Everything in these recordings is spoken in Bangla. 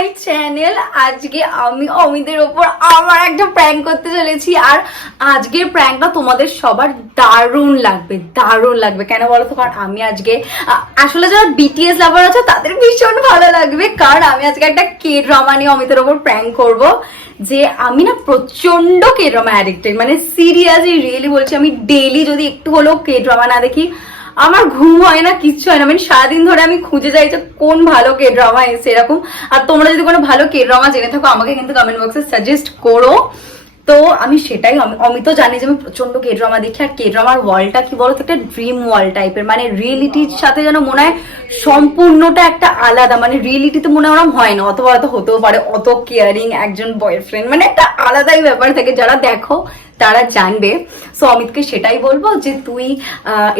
মাই চ্যানেল আজকে আমি অমিতের ওপর আমার একটা প্র্যাঙ্ক করতে চলেছি আর আজকের প্র্যাঙ্কটা তোমাদের সবার দারুণ লাগবে দারুণ লাগবে। কেন বলো তো কারণ আমি আজকে আসলে যারা বিটিএস লাভার আছে, তাদের ভীষণ ভালো লাগবে। কারণ আমি আজকে একটা কে ড্রামা নিয়ে অমিতের ওপর প্র্যাঙ্ক করব, যে আমি না প্রচণ্ড কে ড্রামা অ্যাডিক্টেড মানে সিরিয়াসলি রিয়েলি বলছি, আমি ডেইলি যদি একটু হলেও কে ড্রামা না দেখি আমার ঘুম হয় না, কিচ্ছু হয় না। মানে সারাদিন ধরে আমি খুঁজে যাই যে কোন ভালো কে ড্রামা এসে এরকম। আর তোমরা যদি কোনো ভালো কে ড্রামা জেনে থাকো, আমাকে কিন্তু কমেন্ট বক্সে সাজেস্ট করো। তো আমি সেটাই অমিত জানি যে আমি প্রচণ্ড কে ড্রামা দেখি। আর কে ড্রামার ওয়ার্ল্ডটা কি বলতো? একটা ড্রিম ওয়ার্ল্ড টাইপের মানে রিয়েলিটির সাথে যেন মনে হয় সম্পূর্ণটা একটা আলাদা মানে রিয়েলিটিতে মনে হয় ওরম হয় না। অথবা হয়তো হতেও পারে। অত কেয়ারিং একজন বয়ফ্রেন্ড মানে একটা আলাদাই ব্যাপার থাকে। যারা দেখো, তারা জানবে। সো অমিতকে সেটাই বলব যে, তুই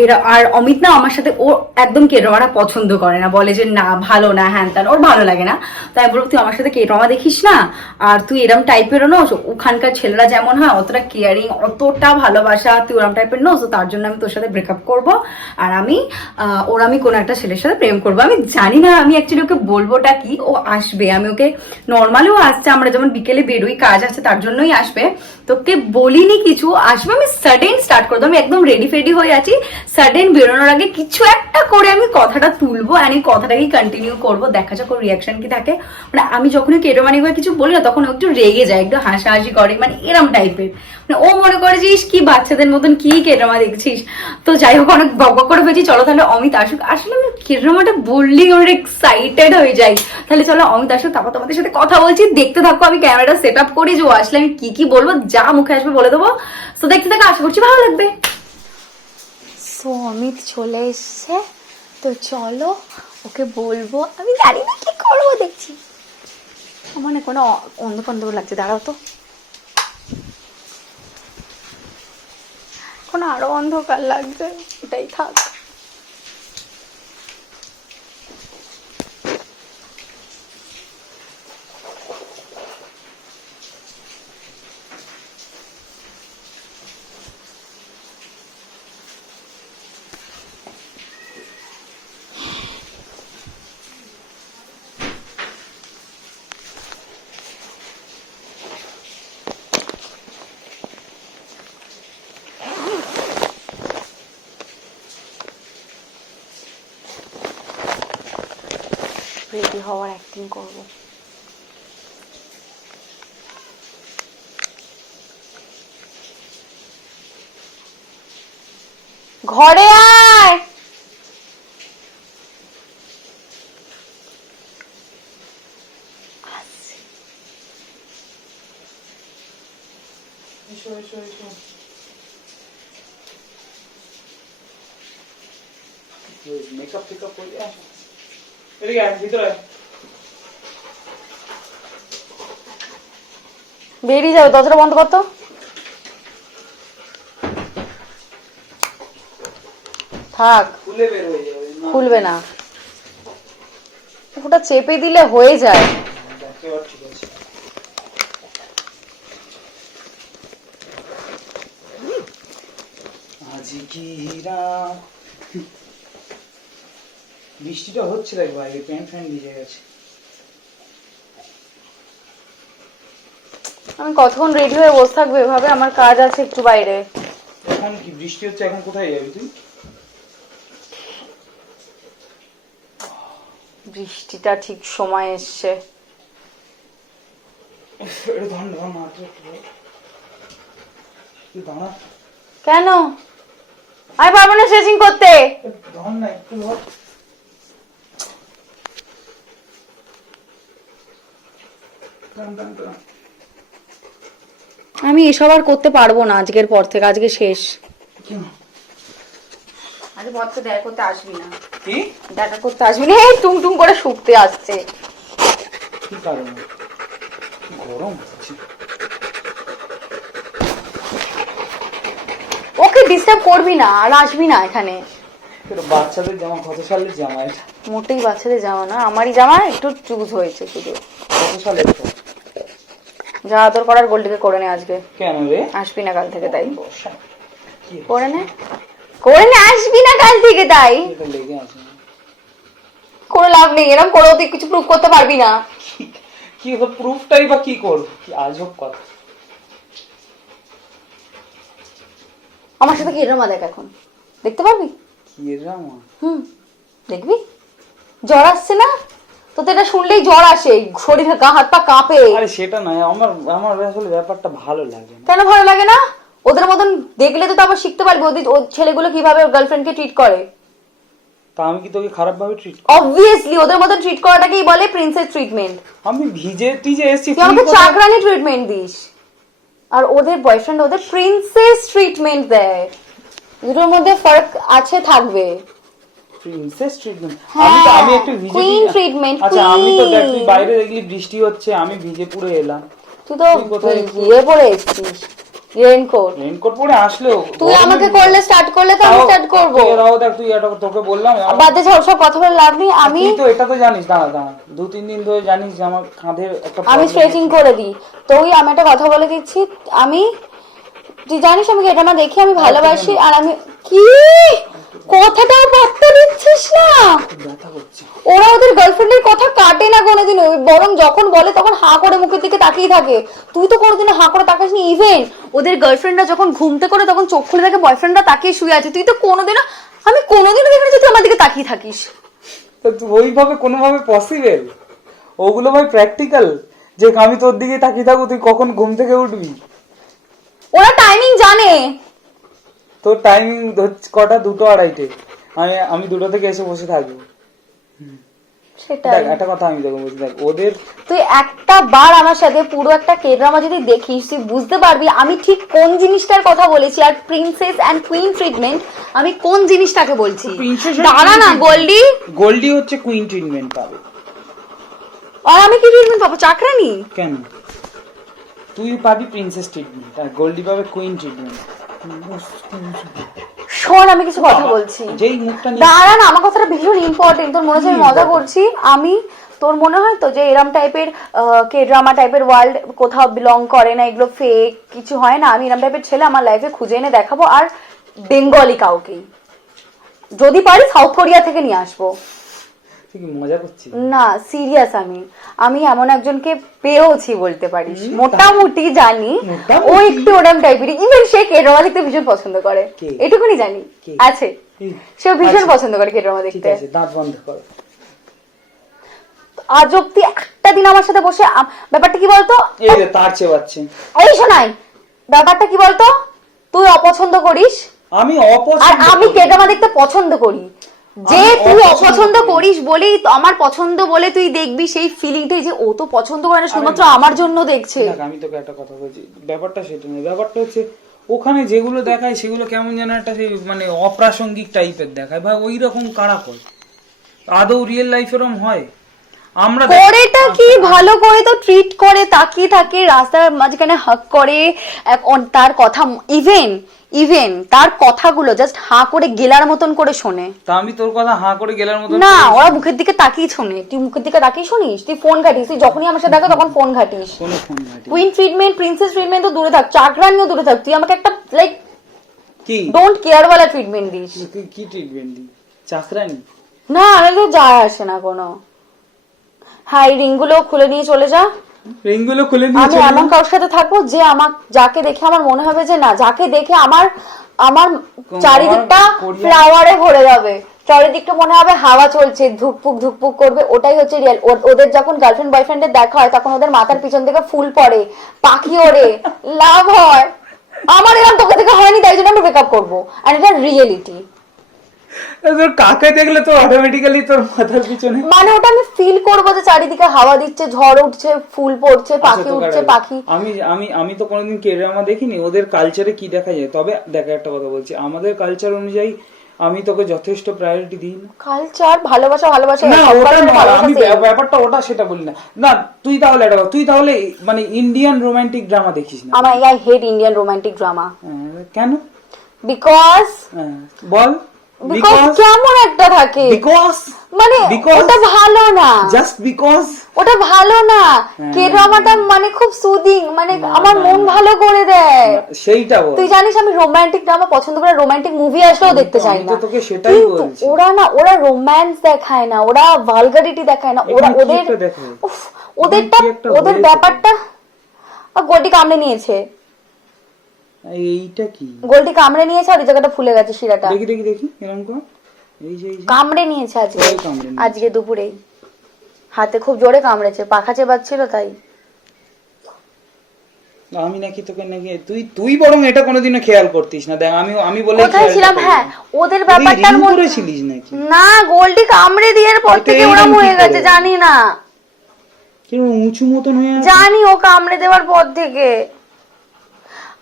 এরা, আর অমিত না আমার সাথে, ও একদম কেরমাটা পছন্দ করে না। বলে যে, না, ভালো না, হ্যান ত্যান, ওর ভালো লাগে না। তাই বলব, তুই আমার সাথে কেরমা দেখিস না? আর তুই এরম টাইপেরও নোস? ওখানকার ছেলেরা যেমন হয়, অতটা কেয়ারিং অতটা ভালোবাসা, তুই ওরম টাইপের নোস? তো তার জন্য আমি তোর সাথে ব্রেকআপ করব। আর আমি ওর আমি কোনো একটা ছেলের সাথে প্রেম করব? আমি জানি না, আমি অ্যাকচুয়ালি ওকে বলবোটা কি? ও আসবে, আমি ওকে নর্মালিও আসছে, আমরা যেমন বিকেলে বেরোই, কাজ আছে তার জন্যই আসবে। তোকে বলিনি কিছু, আসবে, আমি সাডেন স্টার্ট করব আমি একদম রেডি ফেডি হয়ে আছি। সাডেন বেরোনোর আগে কিছু একটা করে আমি কথাটা তুলবো আর এই কথাটাকেই কন্টিনিউ করব, দেখা যাক ওর রিয়াকশন কি থাকে। মানে আমি যখনই কেটোমানি মানে কিছু বলি না, তখন একটু রেগে যায়, একটু হাসাহাসি করে মানে এরম টাইপের ও মনে করেছিস কি বাচ্চাদের মতন কি কেটোমা দেখছিস? তো যাই হোক, অনেক বক বক করে ফেলছি চলো তাহলে অমিত আসুক। আসলে আমি কেটোমাটা বললেই ওর এক্সাইটেড হয়ে যাই তাহলে চলো অমিত আসুক, তারপর তোমাদের সাথে কথা বলছি। দেখতে থাকো, আমি ক্যামেরাটা সেট আপ করি, যে ও আসলে আমি কি কি বলব, যা মুখে আসবে বলে দেবো। তো দেখতে থাকো, আশা করছি ভালো লাগবে। সো অমিত চলে এসছে। তো চলো, ওকে বলব, আমি জানি না কি করব, দেখছি। আমার কোনো অন্ধ লাগছে, দাঁড়াও তো। এখন আরও অন্ধকার লাগছে এটাই থাক। রেডি হওয়ার অ্যাক্টিং করব। ঘরে আয়। এসো এসো এসো। মেকআপ টেকআপ করে আসো। এদিকে ভিতরে বেরিয়ে যাবে দরজাটা বন্ধ করতো থাক খুলবে না। ওটা চেপে দিলে হয়ে যায়। আজি কি রাত। বৃষ্টিটা হচ্ছে দেখ বাইরে প্যান্ট ফ্যান ভিজে গেছে। আমি কতক্ষণ রেডি হয়ে বসে থাকব এভাবে? আমার কাজ আছে একটু বাইরে। এখন কি বৃষ্টি হচ্ছে? এখন কোথায় যাবি তুই? বৃষ্টিটা ঠিক সময় এসছে। কেন আমি পারব না স্ট্রেচিং করতে ধর না একটু ধর দাঁড়া, দাঁড়া, দাঁড়া। আমি এসব আর করতে পারব না আজকের পর থেকে আজকে শেষ। কেন? আজ পর তো দেখা করতে আসবি না। কি? দেখা করতে আসবি না। এই টুং টুং করে শুকতে আসছে। কি কারণে? গরম ওকে ডিস্টার্ব করবি না আর আসবি না এখানে। বাচ্চাদের জামা কত সালের জামা এটা? মোটেই বাচ্চাদের জামা না আমারই জামা একটু চুজ হয়েছে শুধু। কত সালের যা আদর করার গোল্ডিকে করে নে আজকে। কেন রে? আসবি না কাল থেকে তাই। করে নে। করে নে আসবি না কাল থেকে তাই। কোনো লাভ নেই এরকম করেও তুই কিছু প্রুভ করতে পারবি না। কি কি প্রুফটাই বা কি করব? কি আজব কথা আমার সাথে কি ড্রামা দেখ এখন? দেখতে পারবি? কি রামা হুম দেখবি? জ্বর আসছে না? তো এটা শুনলেই জ্বর আসে শরীর গা হাত পা কাঁপে। আরে সেটা নয় আমার আমার আসলে ব্যাপারটা ভালো লাগে না। কেন ভালো লাগে না? ওদের মতন দেখলে তো আবার শিখতে পারবি ওদের ও ছেলেগুলো কীভাবে গার্লফ্রেন্ডকে ট্রিট করে। তা আমি কি তোকে খারাপ ভাবে ট্রিট অবভিয়াসলি ওদের মতন ট্রিট করাটাকেই বলে প্রিন্সেস ট্রিটমেন্ট আমি ভিজে টিজে এসেছি তুই আমাকে চাকরানি ট্রিটমেন্ট দিস। আর ওদের বয়ফ্রেন্ড ওদের প্রিন্সেস ট্রিটমেন্ট দেয়। দুটোর মধ্যে ফারাক আছে থাকবে। প্রিন্সেস ট্রিটমেন্ট হ্যাঁ, আমি তো আমি একটু ভিজে queen treatment, আচ্ছা আমি তো দেখ তুই বাইরে দেখলি বৃষ্টি হচ্ছে আমি ভিজে পুরো এলাম। তুই তো তুই পরে এসছিস রেনকোট রেনকোট পরে আসলেও। তুই আমাকে করলে স্টার্ট করলে তো আমি স্টার্ট করব। তুই এরাও দেখ তুই এটা তোকে বললাম বাদে সব সব কথা বলে লাভ নেই আমি তুই তো এটা তো জানিস দাঁড়া দাঁড়া। দু তিন দিন ধরে জানিস যে আমার কাঁধের একটা আমি স্ট্রেচিং করে দিই। তো ওই আমি একটা কথা বলে দিচ্ছি আমি তুই জানিস আমি এটা না দেখি আমি ভালোবাসি আর আমি কি? কথাটাও পাত্তা দিচ্ছিস না? ওরা ওদের গার্লফ্রেন্ডের কথা কাটে না কোনোদিন। বরং যখন বলে তখন হাঁ করে মুখের দিকে তাকিয়ে থাকে। তুই তো কোনোদিন হাঁ করে তাকাস নি ইভেন ওদের গার্লফ্রেন্ডরা যখন ঘুমতে করে তখন চোখ খুলে দেখে বয়ফ্রেন্ডরা তাকিয়ে শুয়ে আছে। তুই তো কোনোদিনও আমি কোনোদিনও দেখিনি যে তুই আমার দিকে তাকিয়ে থাকিস। তো তুই ওইভাবে কোনোভাবে পসিবল ওগুলো ভাই প্র্যাকটিক্যাল যে আমি তোর দিকে তাকিয়ে থাকব তুই কখন ঘুম থেকে উঠবি? ওরা টাইমিং জানে। তোর টাইমিং কটা? দুটো আড়াইটে। আমি আমি দুটো থেকে এসে বসে থাকব। সেটাই। একটা কথা আমি তোকে বলছি দেখ ওদের তুই একটা বার আমার সাথে পুরো একটা কেড্রামা যদি দেখিস তুই বুঝতে পারবি আমি ঠিক কোন জিনিসটার কথা বলেছি আর প্রিন্সেস অ্যান্ড কুইন ট্রিটমেন্ট আমি কোন জিনিসটাকে বলছি। দাঁড়া না গোল্ডি গোল্ডি হচ্ছে কুইন ট্রিটমেন্ট পাবে। আর আমি কি ট্রিটমেন্ট পাবো? চাকরানি? কেন? তুই পাবি প্রিন্সেস ট্রিটমেন্ট আর গোল্ডি পাবে কুইন ট্রিটমেন্ট শোন আমি কিছু কথা বলছি। যেই মুখটা দাঁড়া না আমার কথাটা ভীষণ ইম্পর্টেন্ট তোর মনে হচ্ছে আমি মজা করছি? আমি তোর মনে হয় তো যে এরম টাইপের কে ড্রামা টাইপের ওয়ার্ল্ড কোথাও বিলং করে না এগুলো ফেক কিছু হয় না? আমি এরম টাইপের ছেলে আমার লাইফে খুঁজে এনে দেখাবো আর বেঙ্গলি কাউকেই। যদি পারি সাউথ কোরিয়া থেকে নিয়ে আসব তুই কি মজা করছিস না সিরিয়াস আমি আমি এমন একজনকে পেয়েওছি বলতে পারিস। মোটামুটি জানি। ও একটু ওরম টাইপের ইভেন সে দেখতে ভীষণ পছন্দ করে। এটুকুনি জানি। আছে। সে ভীষণ পছন্দ করে দেখতে। দাঁত বন্ধ কর। আজ অব্দি একটা দিন আমার সাথে বসে ব্যাপারটা কি বলতো? তার চেয়ে পাচ্ছে এই শোনাই। ব্যাপারটা কি বলতো? তুই অপছন্দ করিস। আমি আর অপছন্দ আমি করি। কেডামা দেখতে পছন্দ করি। যে তুই অপছন্দ করিস বলেই আমার পছন্দ বলে তুই দেখবি সেই ফিলিংটাই যে ও তো পছন্দ করে না শুধুমাত্র আমার জন্য দেখছে। দেখ, আমি তোকে একটা কথা বলছি ব্যাপারটা সেটা নয়। ব্যাপারটা হচ্ছে ওখানে যেগুলো দেখায় সেগুলো কেমন যেন একটা সেই মানে অপ্রাসঙ্গিক টাইপের দেখায়। ভাই ওই রকম কারা করে? আদৌ রিয়েল লাইফ এরম হয়? আমরা করেটা কি ভালো করে তো ট্রিট করে তাকিয়ে থাকে রাস্তার মাঝখানে হাক করে তার কথা ইভেন ইভেন তার কথাগুলো জাস্ট হাঁ করে গেলার মতন করে শোনে। তা আমি তোর কথা হাঁ করে গেলার মতো না ওরা মুখের দিকে তাকিয়ে শোনে। তুই মুখের দিকে তাকিয়ে শুনিস? তুই ফোন ঘাটিস। তুই যখনই আমার সাথে দেখো তখন ফোন ঘাটিস। কোনো ফোন ঘাটি কুইন ট্রিটমেন্ট প্রিন্সেস ট্রিটমেন্ট তো দূরে থাক। চাকরানিও দূরে থাক। তুই আমাকে একটা লাইক কি? ডোন্ট কেয়ার ওয়ালা ট্রিটমেন্ট দিস। তুই কি ট্রিটমেন্ট দি চাকরানি? না আমি তো যায় আসে না কোনো। হ্যাঁ এই রিংগুলো খুলে নিয়ে চলে যা। রিংগুলো খুলে আমি এমন কারোর সাথে থাকব যে আমার যাকে দেখে আমার মনে হবে যে না যাকে দেখে আমার আমার চারিদিকটা ফ্লাওয়ারে ভরে যাবে। চারিদিকটা মনে হবে হাওয়া চলছে ধুকপুক ধুকপুক করবে ওটাই হচ্ছে রিয়েল ওদের যখন গার্লফ্রেন্ড বয়ফ্রেন্ডের দেখা হয় তখন ওদের মাথার পিছন থেকে ফুল পড়ে পাখি ওড়ে লাভ হয়। আমার এরকম তোকে থেকে হয়নি তাই জন্য আমি ব্রেকআপ করব। আর এটা রিয়েলিটি তোর কাকে দেখলে তো অটোমেটিক্যালি তোর মাথার পিছনে? মানে ওটা আমি ফিল করব যে চারিদিকে হাওয়া দিচ্ছে ঝড় উঠছে ফুল পড়ছে আচ্ছা, পাখি উঠছে পাখি। আমি আমি আমি তো কোনোদিন কেরামা দেখিনি ওদের কালচারে কি দেখা যায়? তবে দেখা একটা কথা বলছি আমাদের কালচার অনুযায়ী আমি তোকে যথেষ্ট প্রায়োরিটি দিই না। কালচার ভালোবাসা ভালোবাসা না ওটা আমি ব্যাপারটা ওটা সেটা বলি না। না তুই তাহলে একটা তুই তাহলে মানে ইন্ডিয়ান রোমান্টিক ড্রামা দেখিস না। আমার I hate Indian romantic drama কেন? বিকজ হ্যাঁ, বল। বিকজ কেমন একটা থাকে? বিকজ মানে ওটা ভালো না। জাস্ট বিকজ ওটা ভালো না। কে ড্রামাটা মানে খুব সুদিং মানে আমার মন ভালো করে দেয়। সেইটা তুই জানিস আমি রোমান্টিক ড্রামা পছন্দ করে রোমান্টিক মুভি আসলেও দেখতে চাই না। তোকে সেটাই বলছি। ওরা না ওরা রোম্যান্স দেখায় না ওরা ভালগারিটি দেখায় না ওরা ওদের ওদেরটা ওদের ব্যাপারটা গোলটি কামড়ে নিয়েছে। এইটা কি? গোলটি কামড়ে নিয়েছে আর এই জায়গাটা ফুলে গেছে শিরাটা। দেখি দেখি দেখি এরকম কর। এই যে কামড়ে নিয়েছে আজকে। আজকে দুপুরেই। হাতে খুব জোরে কামড়েছে পাখা চেবাচ্ছিল তাই। আমি নাকি তোকে নাকি তুই তুই বরং এটা কোনোদিনও খেয়াল করতিস না। দেখ আমি আমি বলে কোথায় ছিলাম? হ্যাঁ ওদের ব্যাপারটার মধ্যে করেছিলিস নাকি? না গোলটি কামড়ে দিয়ে পর থেকে ওরম হয়ে গেছে জানি না। কীরকম উঁচু মতন হয়ে জানি ও কামড়ে দেওয়ার পর থেকে।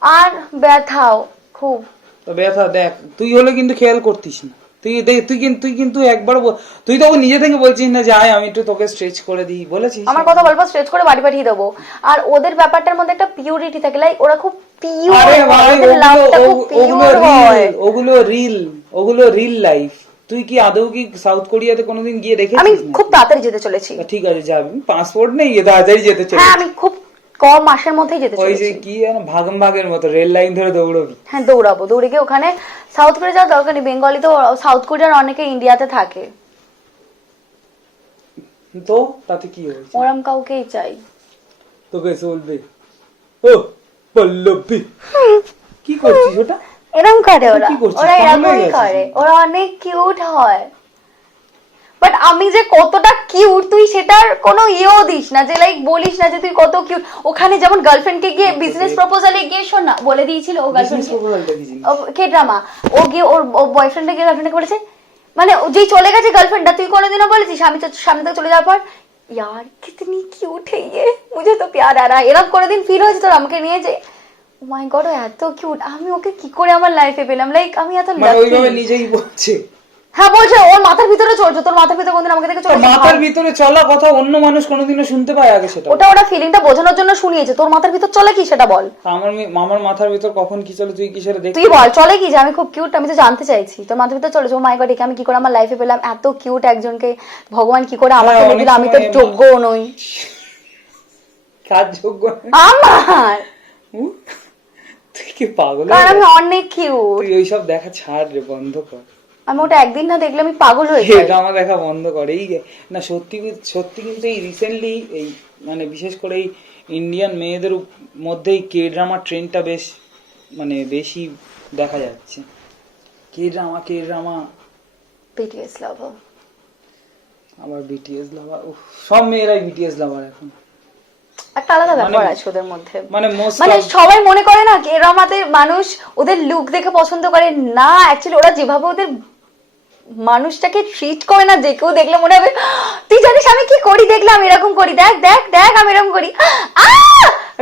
আর ব্যথাও খুব। তো ব্যথা দেখ তুই হলে কিন্তু খেয়াল করতিস না। তুই দেখ তুই কিন্তু তুই কিন্তু একবার তুই তো নিজে থেকে বলছিস না যে আয় আমি একটু তোকে স্ট্রেচ করে দিই বলেছিস? আমার কথা বলব স্ট্রেচ করে বাড়ি পাঠিয়ে দেবো। আর ওদের ব্যাপারটার মধ্যে একটা পিউরিটি থাকে লাইক ওরা খুব পিওর আরে ভাই ওগুলো হয় রিল ওগুলো রিল ওগুলো রিল লাইফ তুই কি আদৌ কি সাউথ কোরিয়াতে কোনোদিন গিয়ে আমি দেখেছিস না খুব তাড়াতাড়ি যেতে চলেছি। ঠিক আছে যাবি পাসপোর্ট নেই তাড়াতাড়ি যেতে চলে হ্যাঁ আমি খুব কম মাসের মধ্যেই যেতে ওই যে কি ভাগম ভাগের মতো রেল লাইন ধরে দৌড়বি। হ্যাঁ দৌড়াবো। দৌড়ে গিয়ে ওখানে সাউথ কোরিয়া যাওয়ার দরকার নেই। বেঙ্গলি তো সাউথ কোরিয়ার অনেকে ইন্ডিয়াতে থাকে। তো? তাতে কি হয়েছে? ওরম কাউকেই চাই। তোকে চলবে। ও পল্লবী। কি করছিস ওটা? এরম করে ওরা। ওরা এরকমই করে। ওরা অনেক কিউট হয়। বাট আমি যে কতটা কিউট তুই সেটার কোনো ইয়েও দিস না যে লাইক বলিস না যে তুই কত কিউট ওখানে যেমন গার্লফ্রেন্ডকে গিয়ে বিজনেস প্রপোজালে গিয়ে শোন না বলে দিয়েছিল ও গার্লফ্রেন্ড কে ড্রামা ও গিয়ে ওর বয়ফ্রেন্ডে গিয়ে গার্লফ্রেন্ডকে বলেছে মানে যেই চলে গেছে গার্লফ্রেন্ডটা তুই কোনোদিনও বলেছিস আমি স্বামী তো চলে যাওয়ার পর ইয়ার কিতনি কিউট হে ইয়ে মুঝে তো প্যার আ রা এরকম দিন ফিল হয়েছে তোর আমাকে নিয়ে যে oh মাই গড ও এত কিউট আমি ওকে কি করে আমার লাইফে পেলাম? লাইক আমি এত লাকি নিজেই বলছে। হ্যাঁ বলছে ওর মাথার ভিতরে চলছে তোর মাথার ভিতরে কোনদিন আমাকে দেখে চলছে মাথার ভিতরে চলা কথা অন্য মানুষ কোনোদিনও শুনতে পায় আগে সেটা। ওটা ওরা ফিলিংটা বোঝানোর জন্য শুনিয়েছে। তোর মাথার ভিতর চলে কি সেটা বল? আমার মি- আমার মাথার ভিতর কখন কি চলে তুই কিসের দেখ তুই বল চলে কি যে? আমি খুব কিউট আমি তো জানতে চাইছি। তোর মাথার ভিতরে চলেছে ও মাই গড একে আমি কি করে আমার লাইফে পেলাম? এত কিউট একজনকে ভগবান কি করে আমাকে এনে অনেক দিল? আমি তো যোগ্যও নই। কাজ যোগ্য। আমার? তুই কি পাগল কারণ আমি অনেক কিউট তুই ওইসব দেখা ছাড় রে বন্ধ কর। আমি ওটা একদিন না দেখলে আমি পাগল হয়ে যাই। ড্রামা দেখা বন্ধ করে। এই না সত্যি সত্যি কিন্তু এই রিসেন্টলি এই মানে বিশেষ করে এই ইন্ডিয়ান মেয়েদের মধ্যে এই কে ড্রামা ট্রেন্ডটা বেশ মানে বেশি দেখা যাচ্ছে। K drama K drama BTS lover আবার বিটিএস লাভার সব মেয়েরাই বিটিএস লাভার এখন। একটা আলাদা মানে- ব্যাপার আছে ওদের মধ্যে। মানে মানে সবাই মনে করে না কে ড্রামাতে মানুষ ওদের লুক দেখে পছন্দ করে। না অ্যাকচুয়ালি ওরা যেভাবে ওদের মানুষটাকে ট্রিট করে না যে কেউ দেখলে মনে হবে তুই জানিস আমি কি করি? দেখলাম এরকম করি। দেখ দেখ দেখ আমি এরকম করি।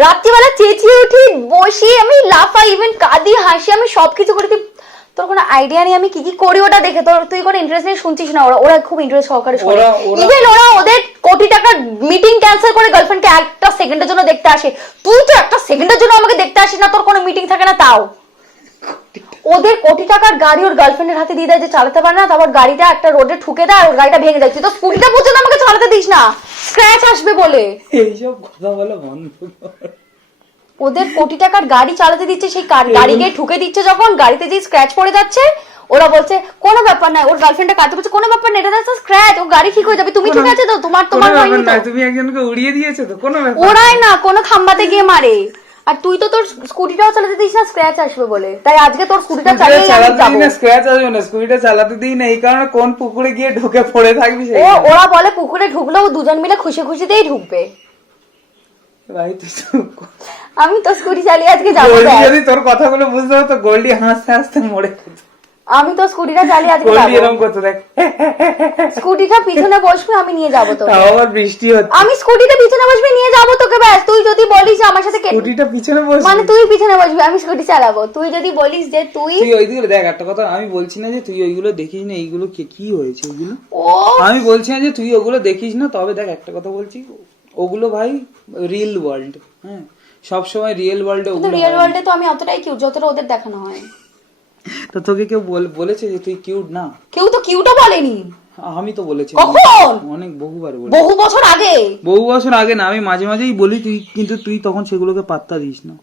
রাত্রিবেলা চেঁচিয়ে উঠি বসি আমি লাফাই ইভেন কাঁদি হাসি আমি সবকিছু করি তুই তোর কোনো আইডিয়া নেই আমি কি কি করি ওটা দেখে? তোর তুই কোনো ইন্টারেস্ট নিয়ে শুনছিস না ওরা? ওরা খুব ইন্টারেস্ট সহকারে শোনে। ইভেন ওরা ওদের কোটি টাকার মিটিং ক্যান্সেল করে গার্লফ্রেন্ডকে একটা সেকেন্ডের জন্য দেখতে আসে। তুই তো একটা সেকেন্ডের জন্য আমাকে দেখতে আসিস না তোর কোনো মিটিং থাকে না তাও। ওদের কোটি টাকার গাড়ি ওর গার্লফ্রেন্ডের হাতে দিয়ে দেয় যে চালাতে পারে না তারপর গাড়িটা একটা রোডে ঠুকে দেয় আর ওর গাড়িটা ভেঙে তুই তো স্কুটিটা পর্যন্ত আমাকে চালাতে দিস না। স্ক্র্যাচ আসবে বলে। এইসব কথা বলা বন্ধ ওদের কোটি টাকার গাড়ি চালাতে দিচ্ছে সেই কার- গাড়িকে ঠুকে দিচ্ছে যখন গাড়িতে যে স্ক্র্যাচ পড়ে যাচ্ছে ওরা বলছে কোনো ব্যাপার না ওর গার্লফ্রেন্ডটা কাটতে বলছে কোনো ব্যাপার না এটা তো স্ক্র্যাচ ও গাড়ি ঠিক হয়ে যাবে তুমি ঠিক আছে তো? তোমার তোমার হয়নি তো? নয়, তুমি একজনকে উড়িয়ে দিয়েছ তো কোনো ব্যাপার ওরাই না কোনো খাম্বাতে গিয়ে মারে। আর তুই তো তোর স্কুটিটাও চালাতে দিস না স্ক্র্যাচ আসবে বলে তাই আজকে তোর স্কুটিটা চালিয়ে চালাতে দিই না স্ক্র্যাচ আসবে না স্কুটিটা চালাতে দিই না এই কারণে কোন পুকুরে গিয়ে ঢুকে পড়ে থাকবি সেই ও ওরা বলে পুকুরে ঢুকলেও দুজন মিলে খুশি খুশিতেই ঢুকবে ভাই তুই আমি তো স্কুটি চালিয়ে আজকে যাব। যদি তোর কথাগুলো বুঝতে হতো গোল্ডি হাসতে হাসতে মরে যেত। আমি তো স্কুটিটা চালিয়ে আজকে যাব। এরকম করতে দেখ। স্কুটিটা পিছনে বসবি আমি নিয়ে যাব তোকে। তাও আবার বৃষ্টি হচ্ছে। আমি স্কুটিতে পিছনে বসবি নিয়ে যাব তোকে ব্যাস। তুই যদি বলিস আমার সাথে কে- স্কুটিটা পিছনে বসে মানে তুই পিছনে বসবি আমি স্কুটি চালাবো। তুই যদি বলিস যে তুই তুই ওইগুলো দেখ একটা কথা আমি বলছি না যে তুই ওইগুলো দেখিস না এইগুলো কি- কি হয়েছে ওইগুলো? ও! আমি বলছি না যে তুই ওগুলো দেখিস না তবে দেখ একটা কথা বলছি ওগুলো ভাই রিয়েল ওয়ার্ল্ড হ্যাঁ? সবসময় রিয়েল ওয়ার্ল্ডে ওগুলো রিয়েল ওয়ার্ল্ডে তো আমি অতটাই কিউট যতটা ওদের দেখানো হয়। তো তোকে কেউ বলেছে যে তুই কিউট না? কেউ তো কিউটও বলেনি। আমি তো বলেছি। কখন? অনেক বহুবার বলে বহু বছর আগে। বহু বছর আগে না আমি মাঝে মাঝেই বলি তুই কিন্তু তুই তখন সেগুলোকে পাত্তা দিস না।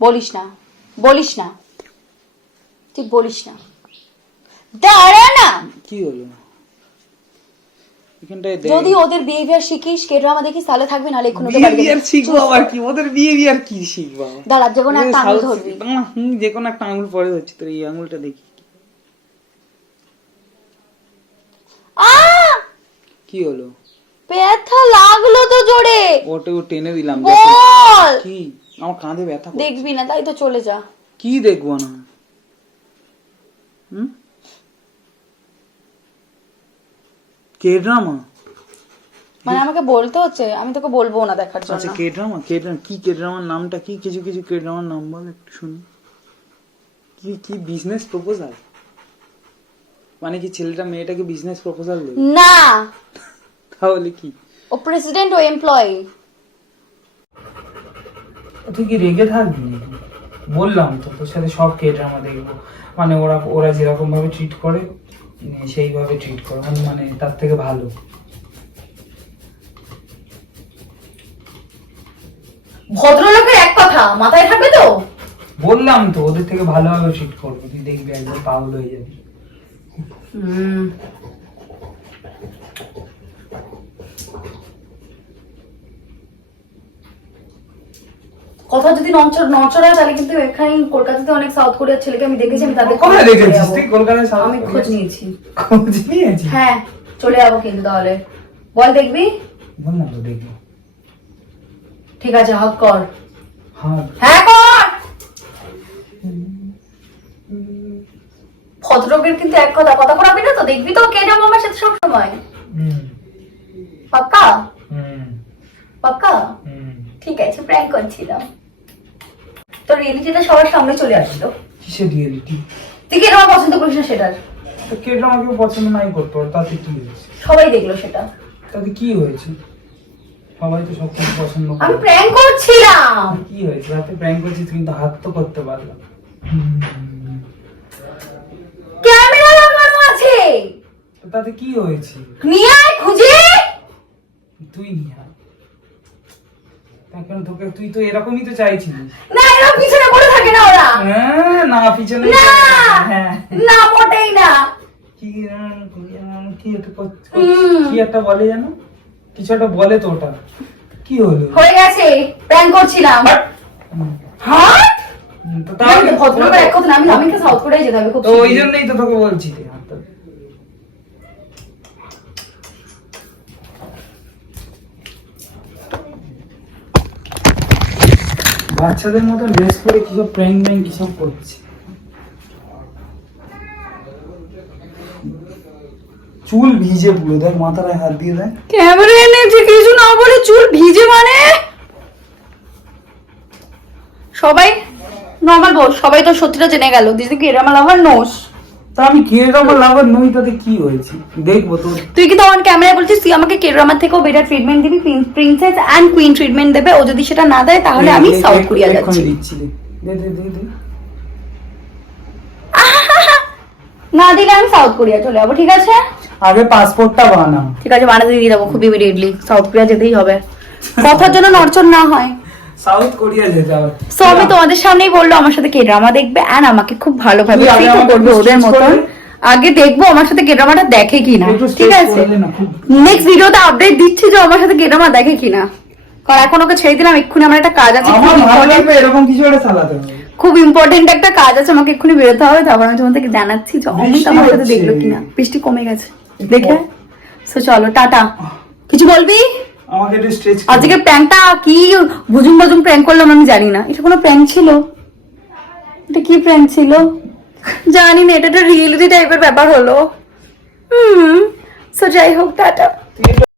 বলিস না বলিস না। তুই বলিস না। দাঁড়া না। কি হলো? এখানটায় যদি ওদের বিহেভিয়ার শিখিস কে ড্রামা দেখিস তাহলে থাকবি নাহলে বিহেভিয়ার শিখব আবার কি? ওদের বিহেভিয়ার কি শিখব? দাঁড়া যে কোনো একটা আঙুল ধরবি। যে কোনো একটা আঙুল পরে হচ্ছে তোর এই আঙুলটা দেখি! কি হলো? ব্যথা লাগল তো জোরে। ওটা ও টেনে দিলাম বল! কি? আমার কাঁধে ব্যথা দেখবি না তাই তো চলে যা। কি দেখব না? হুম? কে ড্রামা মানে আমাকে বলতে হচ্ছে আমি তোকে বলব না দেখার জন্য আচ্ছা কে ড্রামা কে ড্রামা কি কে ড্রামার নামটা? কি কিছু কিছু কে ড্রামার নাম বল একটু শুনি। কি কি বিজনেস প্রপোজাল মানে কি ছেলেটা মেয়েটাকে বিজনেস প্রপোজাল দেবে? না! তাহলে কি? ও প্রেসিডেন্ট ও এমপ্লয়ি তুই কি রেগে থাকবি? বললাম তো তোর সাথে সব কে ড্রামা দেখব। মানে ওরা ওরা যেরকম ভাবে ট্রিট করে সেইভাবে ট্রিট করো মানে মানে তার থেকে ভালো। ভদ্রলোকের এক কথা মাথায় থাকবে তো? বললাম তো ওদের থেকে ভালোভাবে ট্রিট করব। তুই দেখবি একদম পাগল হয়ে যাবি। কথা যদি নচর নচর হয় তাহলে কিন্তু এখানে কলকাতাতে অনেক সাউথ কোরিয়ার ছেলেকে আমি দেখেছি আমি তাদের কোথায় দেখেছিস? তুই কলকাতায় সাউথ আমি খোঁজ নিয়েছি। খোঁজ নিয়েছিস? হ্যাঁ চলে যাব কিন্তু তাহলে। বল দেখবি? বললাম তো দেখবি ঠিক আছে হক কর। হ্যাঁ কর! ভদ্রলোকের কিন্তু এক কথা কথা করাবি না তো? দেখবি তো কে যাব আমার সাথে সবসময়? হুম। পাক্কা? হুম। পাক্কা? ঠিক আছে প্র্যাঙ্ক করছিলাম। তো রিয়েলিটিটা সবার সামনে চলে আসলো। কিসের রিয়েলিটি তুই আমার পছন্দ করিস না সেটার? তো কে পছন্দ নাই করতো তাতে কি হয়েছে? সবাই দেখল সেটা। তাতে কি হয়েছে? সবাই তো সব কিছু পছন্দ আমি প্র্যাঙ্ক করছিলাম। কি হয়েছে? রাতে প্র্যাঙ্ক করছিস কিন্তু হাত তো করতে পারলাম ক্যামেরা আছে। তো তাতে কি হয়েছে? নিয়ে আয় খুঁজে। তুই নিয়ে আয়। কেন তোকে তুই তো এরকমই তো চাইছিলিস। না এরা পিছনে পড়ে থাকে না ওরা। হ্যাঁ না পিছনে না হ্যাঁ। না মোটেই না। কি কি একটা কি একটা বলে জানো কিছু একটা বলে তো ওটা। কি হলো? হয়ে গেছে প্র্যাঙ্ক করছিলাম। হ্যাঁ। হুম, তো তাহলে ভদ্রলোকের এক কথা না আমি আমি তো সাউথ কোরিয়ায় যেতে হবে খুব তো ওই জন্যই তো তোকে বলছি রে, হাতটা দে। বাচ্চাদের মতো ড্রেস পরে কিসব প্র্যাং ম্যাঙ্ক কিসব করছে? চুল ভিজে পুরো, দেখ মাথায় হাত দিয়ে দেয় ক্যামেরা এনেছে কিছু না বলে চুল ভিজে মানে? সবাই নর্মাল বল, সবাই তো সত্যিটা জেনে গেল। দিদি কি এরম আমার নোস তা আমি কে রকম লাভার নই তাতে কি হয়েছে? দেখব তোর তুই কি তখন ক্যামেরায় বলছিস? তুই আমাকে কেরামার থেকেও বেটার ট্রিটমেন্ট দিবি প্রিন্সেস অ্যান্ড কুইন ট্রিটমেন্ট দেবে। ও যদি সেটা না দেয় তাহলে আমি সাউথ কোরিয়া যাচ্ছি। দিচ্ছি দে। দে দে দে না দিলে আমি সাউথ কোরিয়া চলে যাব ঠিক আছে? আগে পাসপোর্টটা বানা ঠিক আছে বানাতে দিয়ে দেবো খুব ইমিডিয়েটলি সাউথ কোরিয়া যেতেই হবে। কথার জন্য নড়চড় না হয়। সাউথ কোরিয়া যেতে হবে। সো আমি তোমাদের সামনেই বলল আমার সাথে কে ড্রামা দেখবে আমাকে খুব ভালোভাবে করবে ওদের মতন। আগে দেখব আমার সাথে দেখে কিনা। ঠিক আছে? নেক্সট ভিডিওতে আপডেট দিচ্ছি যে আমার সাথে দেখে কিনা। কারণ এখন ওকে ছেড়ে দিলাম এক্ষুনি আমার একটা কাজ আছে এরকম কিছু একটা চালাতে খুব ইম্পর্টেন্ট একটা কাজ আছে আমাকে এক্ষুনি বেরোতে হবে তারপর আমি তোমাদেরকে জানাচ্ছি যে অমিত আমার সাথে দেখল কিনা। বৃষ্টি কমে গেছে। দেখে? সো চলো টাটা। কিছু বলবি? আমাকে একটু স্ট্রেচ আজকে প্র্যাঙ্কটা কি বুঝুম বুঝুম প্র্যাঙ্ক করলাম আমি জানি না। এটা কোনো প্র্যাঙ্ক ছিল? এটা কি প্র্যাঙ্ক ছিল? জানি না এটা একটা রিয়েলিটি টাইপের ব্যাপার হলো। হুম সো যাই হোক টাটা।